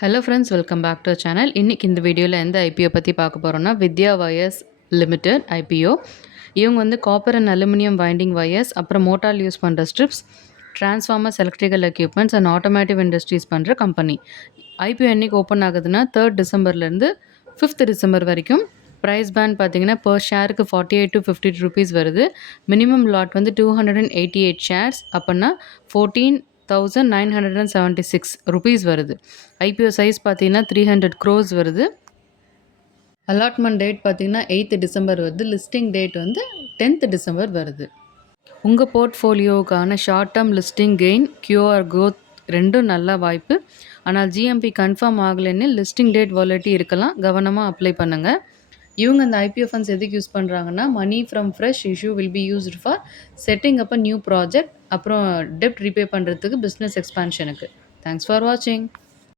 Hello friends, welcome back to channel. இன்றைக்கி இந்த வீடியோவில் எந்த ஐபிஓ பற்றி பார்க்க போகிறோம்னா, வித்யா வயர்ஸ் லிமிடெட் ஐபிஓ. இவங்க வந்து copper and aluminium winding wires, அப்புறம் மோட்டார் யூஸ் பண்ணுற strips, transformers, electrical equipments and automotive industries பண்ணுற கம்பெனி. ஐபிஓ என்றைக்கு ஓப்பன் ஆகுதுன்னா 3rd டிசம்பர்லேருந்து 5th டிசம்பர் வரைக்கும். ப்ரைஸ் பேண்ட் பார்த்தீங்கன்னா per ஷேருக்கு 48 to 52 rupees வருது. மினிமம் லாட் வந்து 288 ஷேர்ஸ் அப்படின்னா 14,976 rupees வருது. ஐபிஓ சைஸ் பார்த்தீங்கன்னா 300 crores வருது. அலாட்மெண்ட் டேட் பார்த்தீங்கன்னா 8th டிசம்பர் வருது. லிஸ்டிங் டேட் வந்து 10th டிசம்பர் வருது. உங்கள் போர்ட்ஃபோலியோவுக்கான short term listing gain, QR growth ரெண்டும் நல்ல வாய்ப்பு. ஆனால் ஜிஎம்பி கன்ஃபார்ம் ஆகலைன்னு லிஸ்டிங் டேட் வாலட்டி இருக்கலாம். கவனமாக அப்ளை பண்ணுங்கள். இவங்க அந்த ஐபிஓ ஃபண்ட்ஸ் எதுக்கு யூஸ் பண்ணுறாங்கன்னா, money from fresh issue will be used for setting up a new project, அப்புறம் டெப்ட் ரீபே பண்ணுறதுக்கு, பிஸ்னஸ் எக்ஸ்பான்ஷனுக்கு. தேங்க்ஸ் ஃபார் வாட்சிங்.